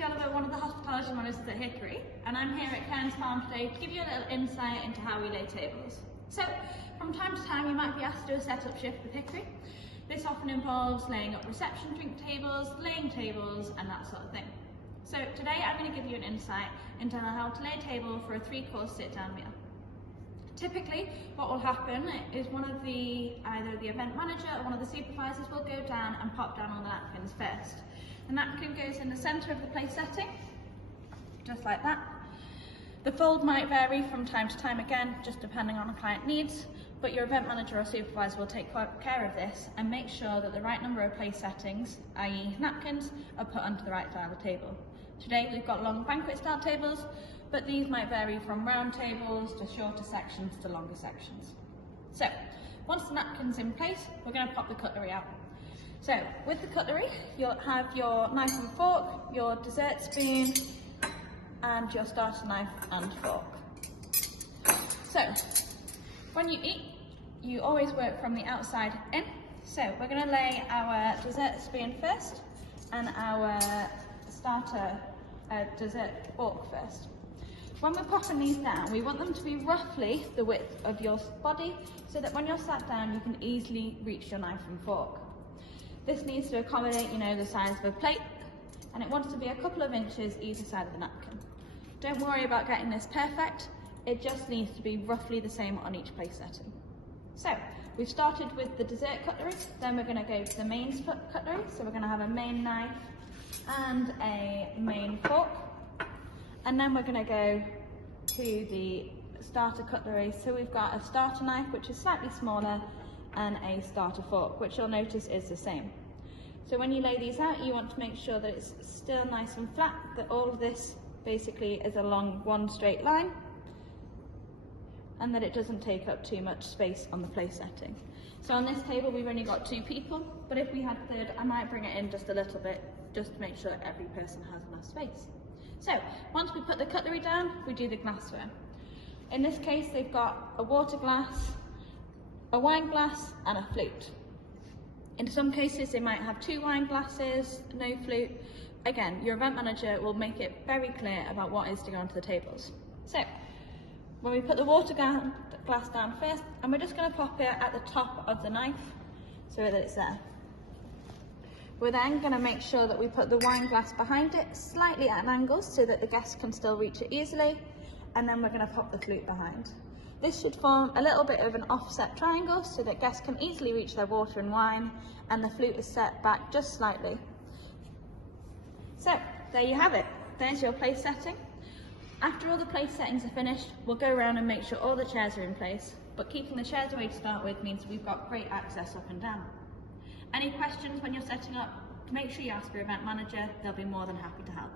Katie Oliver, one of the hospitality managers at Hickory, and I'm here at Cairns Farm today to give you a little insight into how we lay tables. So, from time to time you might be asked to do a setup shift with Hickory. This often involves laying up reception drink tables, laying tables, and that sort of thing. So today I'm going to give you an insight into how to lay a table for a 3-course sit-down meal. Typically, what will happen is either the event manager or one of the supervisors will go down and pop down all the napkins first. The napkin goes in the centre of the place setting, just like that. The fold might vary from time to time again, just depending on the client needs, but your event manager or supervisor will take care of this and make sure that the right number of place settings, i.e. napkins, are put onto the right side of the table. Today we've got long banquet style tables, but these might vary from round tables to shorter sections to longer sections. So, once the napkin's in place, we're going to pop the cutlery out. So, with the cutlery, you'll have your knife and fork, your dessert spoon, and your starter knife and fork. So, when you eat, you always work from the outside in. So, we're going to lay our dessert spoon first, and our starter dessert fork first. When we're popping these down, we want them to be roughly the width of your body so that when you're sat down, you can easily reach your knife and fork. This needs to accommodate, the size of a plate, and it wants to be a couple of inches either side of the napkin. Don't worry about getting this perfect, it just needs to be roughly the same on each place setting. So, we've started with the dessert cutlery, then we're going to go to the main cutlery, so we're going to have a main knife and a main fork. And then we're going to go to the starter cutlery. So we've got a starter knife, which is slightly smaller, and a starter fork, which you'll notice is the same. So when you lay these out, you want to make sure that it's still nice and flat, that all of this basically is along one straight line, and that it doesn't take up too much space on the place setting. So on this table, we've only got 2 people, but if we had a third, I might bring it in just a little bit, just to make sure every person has enough space. So, once we put the cutlery down, we do the glassware. In this case, they've got a water glass, a wine glass, and a flute. In some cases, they might have 2 wine glasses, no flute. Again, your event manager will make it very clear about what is to go onto the tables. So, when we put the water glass down first, and we're just going to pop it at the top of the knife, so that it's there. We're then going to make sure that we put the wine glass behind it, slightly at an angle so that the guests can still reach it easily, and then we're going to pop the flute behind. This should form a little bit of an offset triangle so that guests can easily reach their water and wine, and the flute is set back just slightly. So, there you have it. There's your place setting. After all the place settings are finished, we'll go around and make sure all the chairs are in place, but keeping the chairs away to start with means we've got great access up and down. Any questions when you're setting up, make sure you ask your event manager, they'll be more than happy to help.